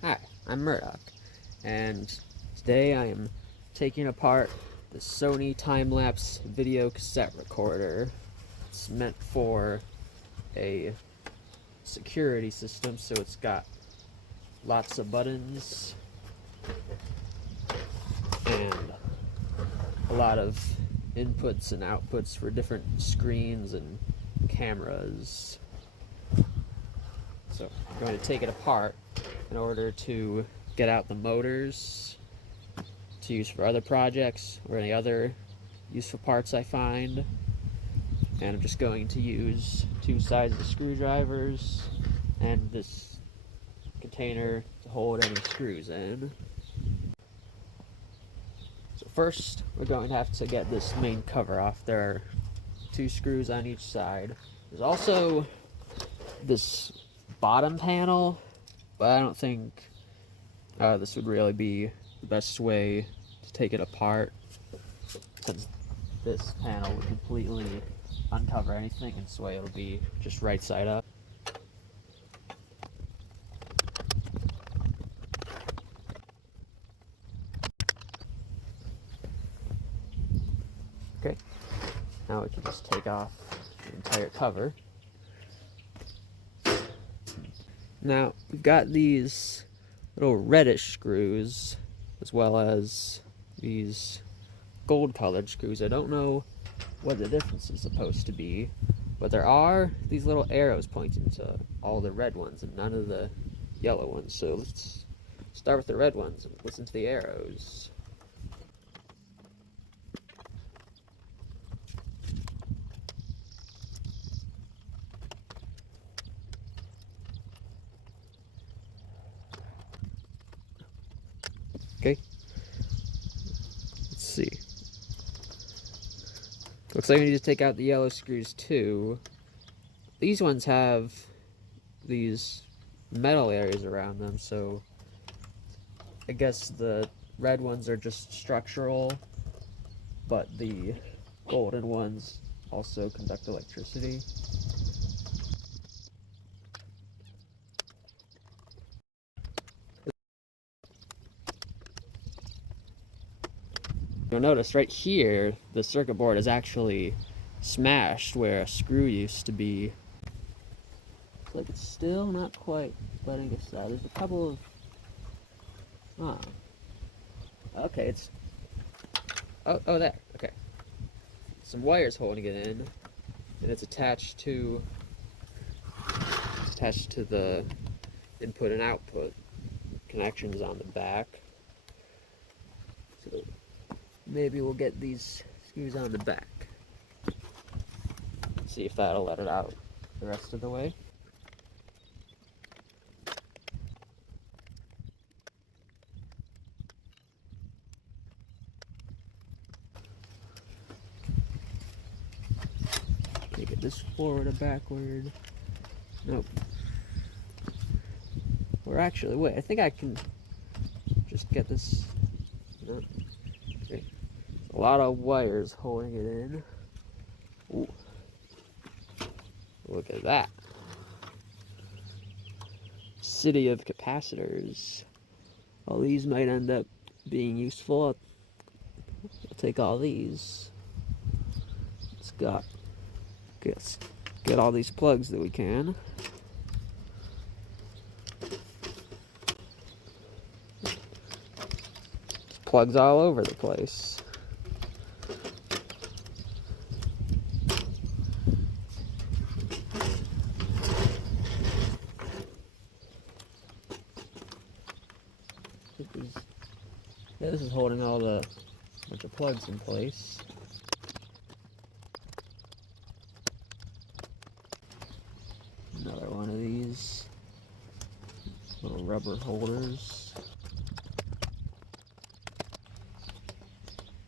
Hi, I'm Murdoch, and today I am taking apart the Sony time-lapse video cassette recorder. It's meant for a security system, so it's got lots of buttons and a lot of inputs and outputs for different screens and cameras. So I'm going to take it apart in order to get out the motors to use for other projects or any other useful parts I find. And I'm just going to use two sides of the screwdrivers and this container to hold any screws in. So first, we're going to have to get this main cover off. There are two screws on each side. There's also this bottom panel, but I don't think this would really be the best way to take it apart, since this panel would completely uncover anything, and so it'll be just right side up. Okay, now we can just take off the entire cover. Now, we've got these little reddish screws, as well as these gold-colored screws. I don't know what the difference is supposed to be, but there are these little arrows pointing to all the red ones and none of the yellow ones. So let's start with the red ones and listen to the arrows. Okay, let's see. Looks like we need to take out the yellow screws too. These ones have these metal areas around them, so I guess the red ones are just structural, but the golden ones also conduct electricity. You'll notice right here, the circuit board is actually smashed where a screw used to be. Looks like it's still not quite letting us out. There's a couple of... Okay, it's... Oh, there. Okay. Some wires holding it in, and it's attached to the input and output connections on the back. So maybe we'll get these screws on the back. See if that'll let it out the rest of the way. Take it this forward or backward. Nope. Or actually, wait, I think I can just get this. No. Okay. A lot of wires holding it in. Ooh. Look at that. City of capacitors. All these might end up being useful. I'll take all these. Let's get all these plugs that we can. Plugs all over the place. Yeah, this is holding all the bunch of plugs in place. Another one of these little rubber holders.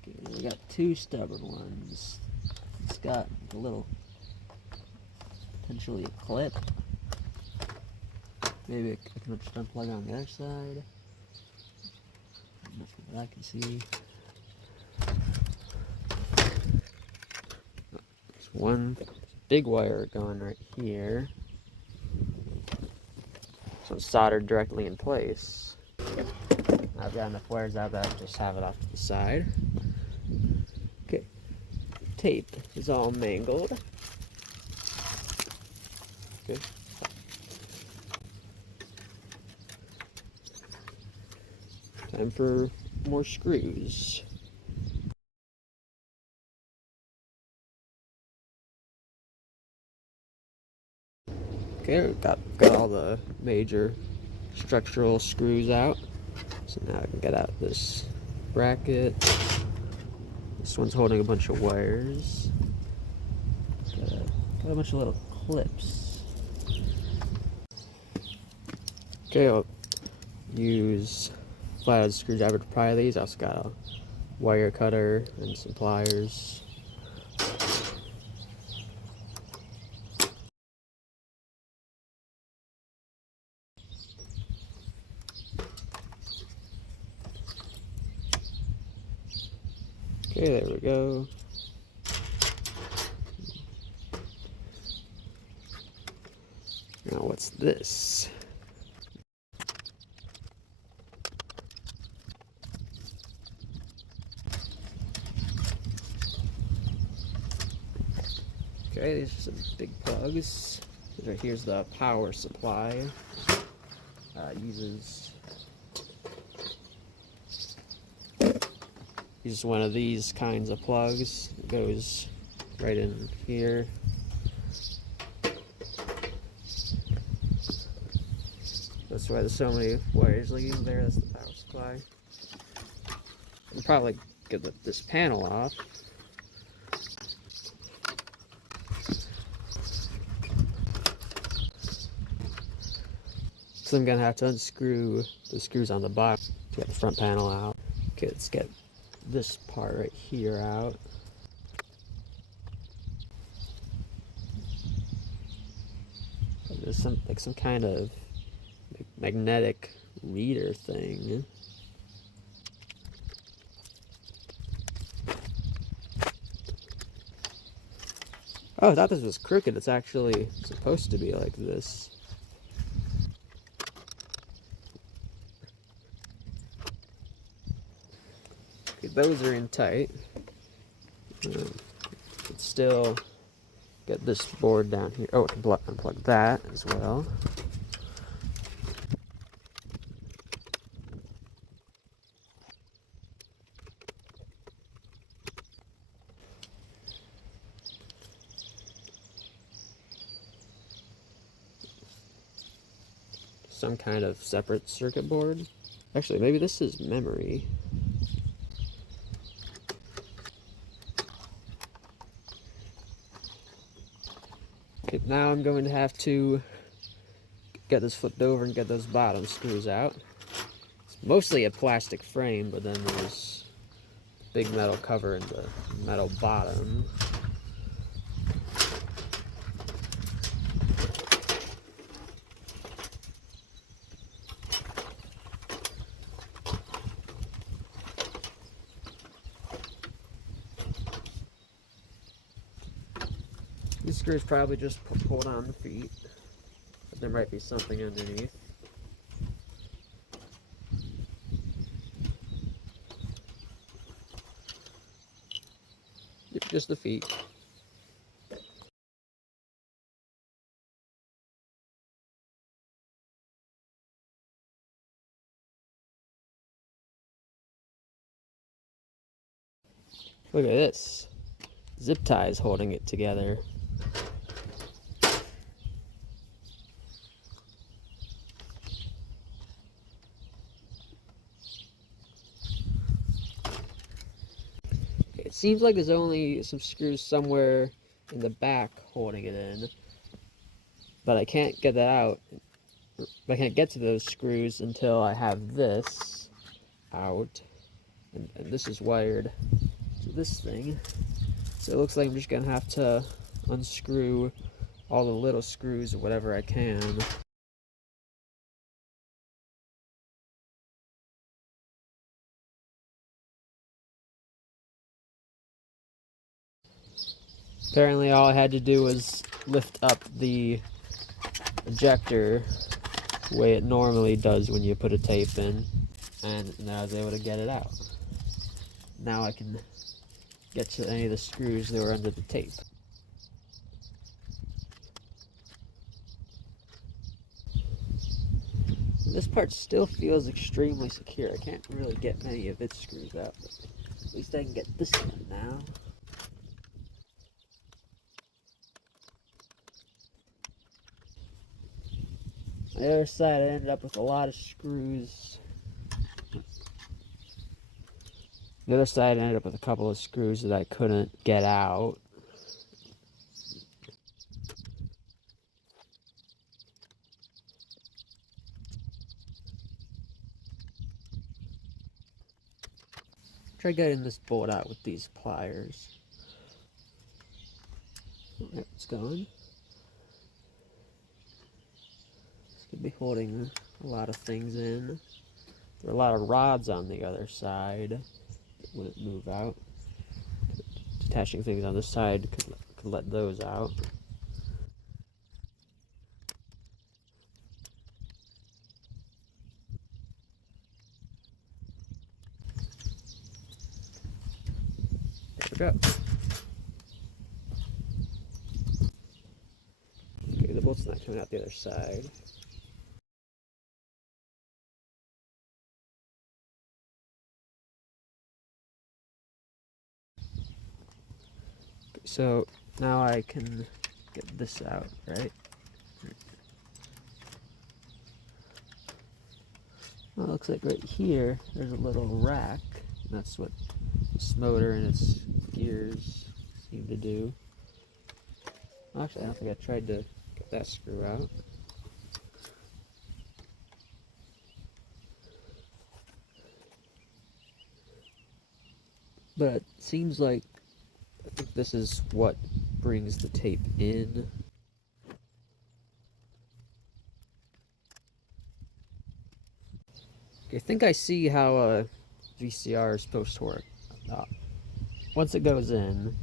Okay, we got two stubborn ones. It's got a little, potentially a clip. Maybe I can just unplug on the other side. Nothing that I can see. There's one big wire going right here. So it's soldered directly in place. I've got enough wires out that I just have it off to the side. Okay, tape is all mangled. Okay. Time for more screws. Okay, we've got all the major structural screws out. So now I can get out this bracket. This one's holding a bunch of wires. Got a bunch of little clips. Okay, I'll use flathead screwdriver to pry these. I also got a wire cutter and some pliers. Okay, there we go. Now what's this? Okay, these are some big plugs. Here's the power supply. Uses one of these kinds of plugs. It goes right in here. That's why there's so many wires leading there. That's the power supply. I'll probably get this panel off. So I'm gonna have to unscrew the screws on the bottom to get the front panel out. Okay, let's get this part right here out. There's some kind of magnetic reader thing. Oh, I thought this was crooked. It's actually supposed to be like this. Okay, those are in tight. But still get this board down here. Oh, I can unplug that as well. Some kind of separate circuit board. Actually, maybe this is memory. Okay, now I'm going to have to get this flipped over and get those bottom screws out. It's mostly a plastic frame, but then there's a big metal cover and the metal bottom. These screws probably just hold on the feet, but there might be something underneath. Yep, just the feet. Look at this. Zip ties holding it together. It seems like there's only some screws somewhere in the back holding it in, but I can't get that out. I can't get to those screws until I have this out, and this is wired to this thing. So it looks like I'm just gonna have to unscrew all the little screws or whatever I can. Apparently all I had to do was lift up the ejector the way it normally does when you put a tape in, and I was able to get it out. Now I can get to any of the screws that were under the tape. This part still feels extremely secure. I can't really get many of its screws out, but at least I can get this one now. On the other side, I ended up with a lot of screws. The other side, I ended up with a couple of screws that I couldn't get out. Try getting this bolt out with these pliers. Alright, it's going. This could be holding a lot of things in. There are a lot of rods on the other side that wouldn't move out. Detaching things on this side could let those out. There we go. Okay, the bolt's not coming out the other side. So now I can get this out, right? Well, it looks like right here there's a little rack. And that's what this motor and its gears seem to do. Actually, I don't think I tried to get that screw out. But it seems like I think this is what brings the tape in. Okay, I think I see how a VCR is supposed to work. Once it goes in,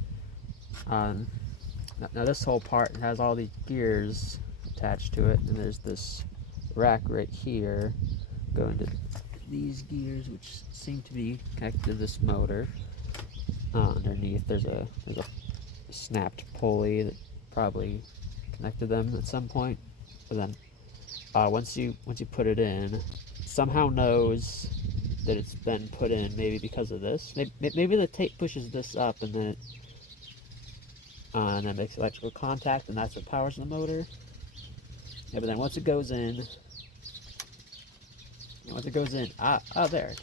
now this whole part has all these gears attached to it, and there's this rack right here going to these gears, which seem to be connected to this motor. Underneath there's a snapped pulley that probably connected them at some point. But then once you put it in, it somehow knows that it's been put in, maybe because of this. Maybe the tape pushes this up and then makes electrical contact, and that's what powers the motor. Yeah, but then once it goes in, there.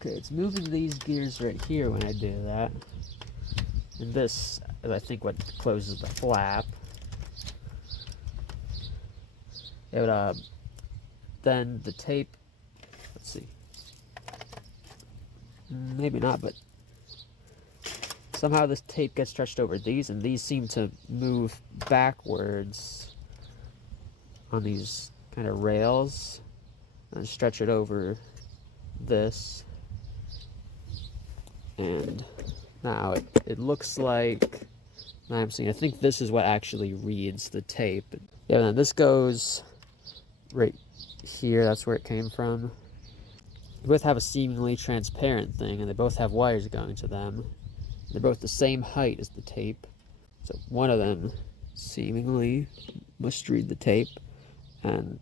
Okay, it's moving these gears right here when I do that. And this is, I think, what closes the flap. Yeah, but, then the tape, let's see. Maybe not, but somehow this tape gets stretched over these, and these seem to move backwards on these kind of rails and stretch it over this. And now it looks like, I think this is what actually reads the tape. Yeah, then this goes right here, that's where it came from. They both have a seemingly transparent thing, and they both have wires going to them. They're both the same height as the tape. So one of them seemingly must read the tape, and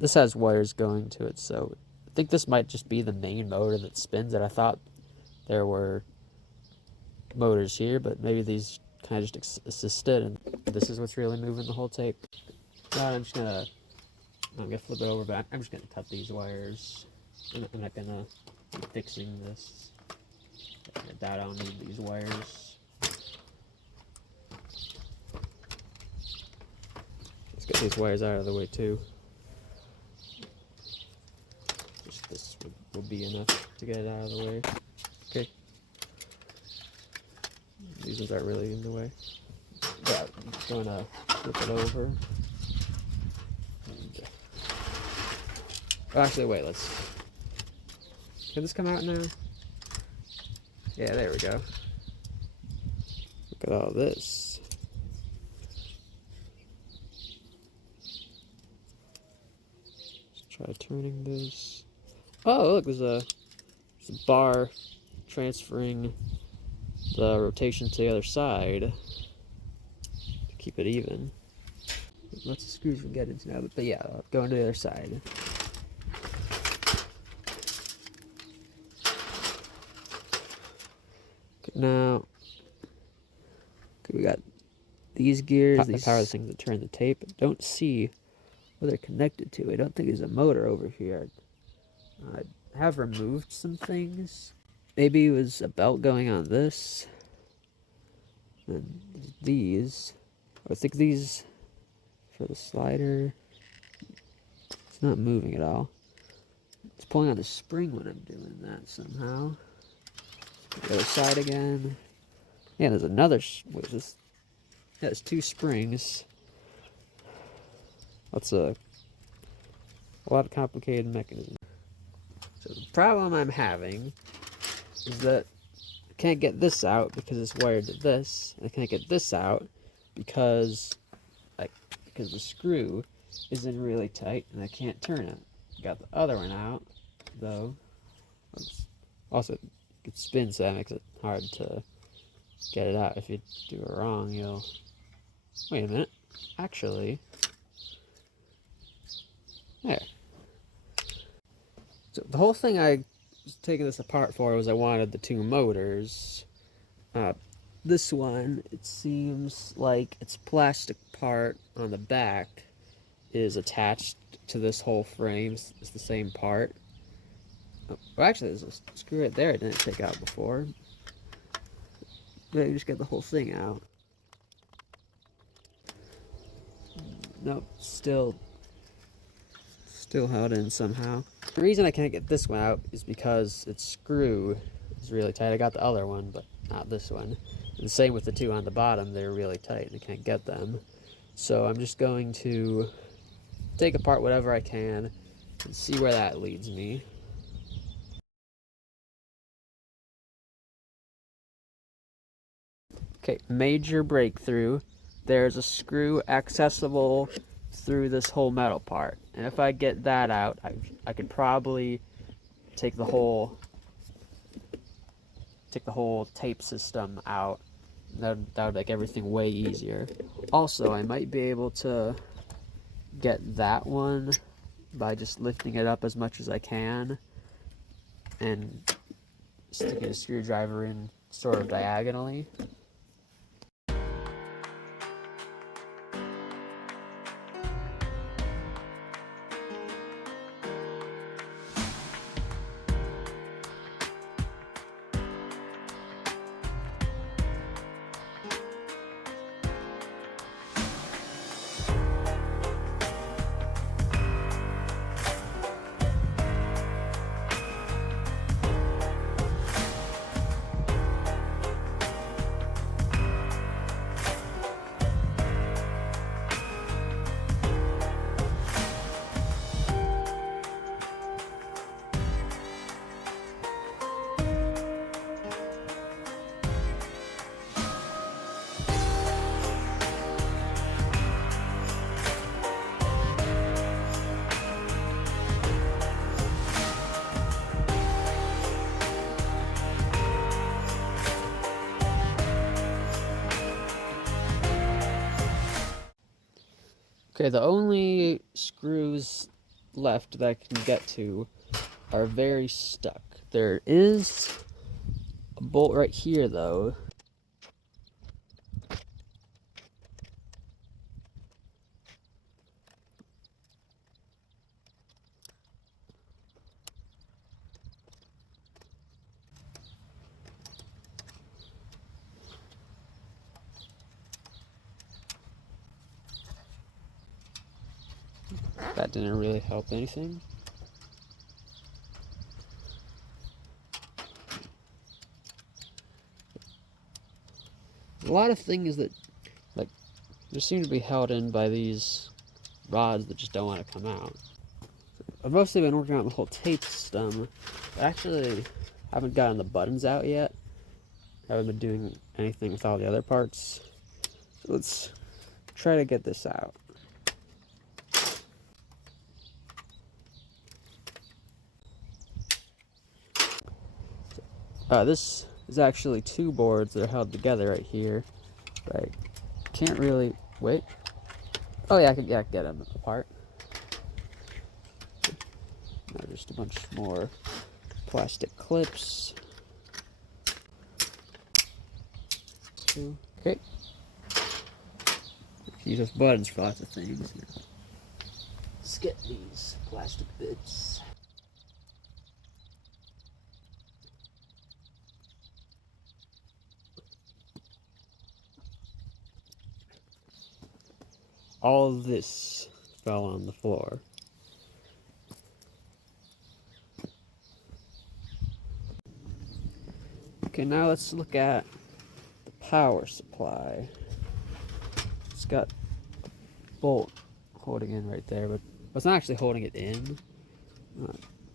this has wires going to it, so I think this might just be the main motor that spins it. I thought there were motors here, but maybe these kind of just assisted, and this is what's really moving the whole tape. Now I'm gonna flip it over, but I'm just gonna cut these wires. I'm not gonna be fixing this. I don't need these wires. Let's get these wires out of the way too. Just this will be enough to get it out of the way. Okay. These ones aren't really in the way. Yeah, I'm just going to flip it over. Oh, actually, wait, can this come out now? Yeah, there we go. Look at all this. Try turning this. Oh, look, there's a bar transferring the rotation to the other side to keep it even. Lots of screws we get into now, but yeah, I'll go into the other side. Okay, now, we got these gears. These power things that turn the tape. I don't see what they're connected to. I don't think there's a motor over here. I have removed some things. Maybe it was a belt going on this. And these. I think these for the slider. It's not moving at all. It's pulling on the spring when I'm doing that somehow. The other side again. Yeah, there's another. What is this? Yeah, there's two springs. That's a lot of complicated mechanism. So the problem I'm having is that I can't get this out because it's wired to this. And I can't get this out because the screw is in really tight and I can't turn it. Got the other one out though. Also, it spins, so that makes it hard to get it out. If you do it wrong, you'll... Wait a minute. Actually... There. So the whole thing I was taking this apart for was I wanted the two motors. This one, it seems like its plastic part on the back is attached to this whole frame. It's the same part. Oh, well, actually, there's a screw right there I didn't take out before. Maybe just get the whole thing out. Nope, still held in somehow. The reason I can't get this one out is because its screw is really tight. I got the other one, but not this one. And the same with the two on the bottom. They're really tight and I can't get them. So I'm just going to take apart whatever I can and see where that leads me. Okay, major breakthrough. There's a screw accessible through this whole metal part. And if I get that out, I could probably take the whole tape system out. That would make everything way easier. Also, I might be able to get that one by just lifting it up as much as I can and sticking a screwdriver in sort of diagonally. Okay, the only screws left that I can get to are very stuck. There is a bolt right here, though. That didn't really help anything. A lot of things that, like, just seem to be held in by these rods that just don't want to come out. I've mostly been working on the whole tape system. I actually haven't gotten the buttons out yet. I haven't been doing anything with all the other parts. So let's try to get this out. This is actually two boards that are held together right here. Right. Can't really wait. Oh yeah, I can get them apart. Now just a bunch more plastic clips. Okay. Use those buttons for lots of things. Let's get these plastic bits. All of this fell on the floor. Okay, now let's look at the power supply. It's got a bolt holding in right there, but it's not actually holding it in.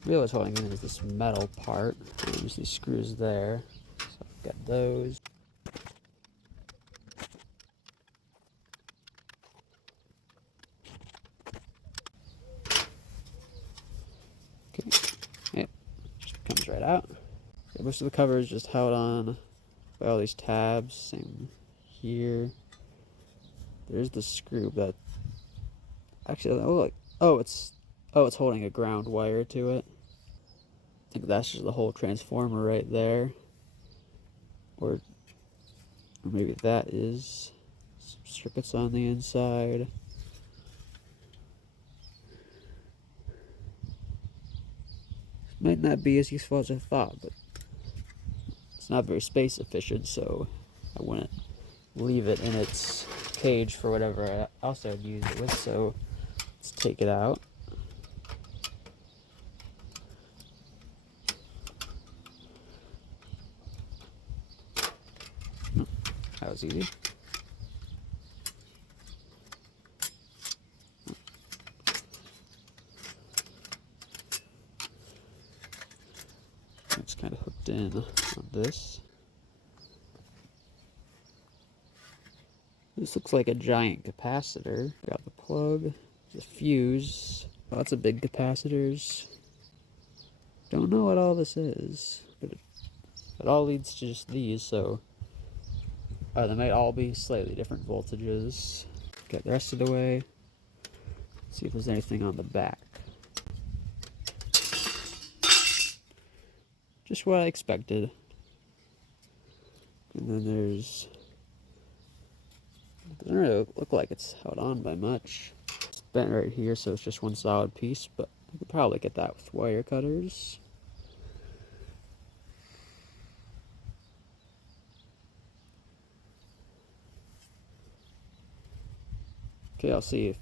Really what's holding in is this metal part. There's these screws there. So I've got those. Okay, yep, just comes right out. Okay, most of the cover is just held on by all these tabs. Same here. There's the screw that actually it's holding a ground wire to it. I think that's just the whole transformer right there. Or maybe that is some circuits on the inside. Might not be as useful as I thought, but it's not very space efficient, so I wouldn't leave it in its cage for whatever else I would use it with. So let's take it out. That was easy. It's kind of hooked in on this. This looks like a giant capacitor. Got the plug, the fuse. Lots of big capacitors. Don't know what all this is, but it all leads to just these, so they might all be slightly different voltages. Get the rest of the way. See if there's anything on the back. Just what I expected. And then there's... It doesn't really look like it's held on by much. It's bent right here, so it's just one solid piece, but I could probably get that with wire cutters. Okay, I'll see if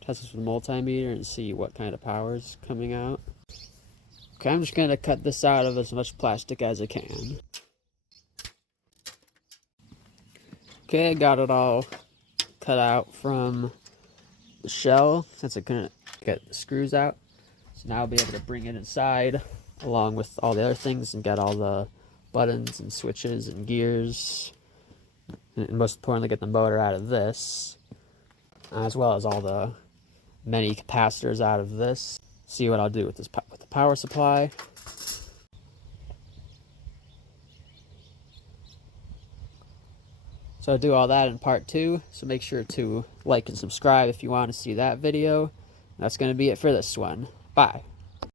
test this with a multimeter and see what kind of power is coming out. Okay, I'm just gonna cut this out of as much plastic as I can. Okay, I got it all cut out from the shell since I couldn't get the screws out. So now I'll be able to bring it inside along with all the other things and get all the buttons and switches and gears. And most importantly, get the motor out of this, as well as all the many capacitors out of this. See what I'll do with this with the power supply. So I'll do all that in part 2. So make sure to like and subscribe if you want to see that video. That's going to be it for this one. Bye.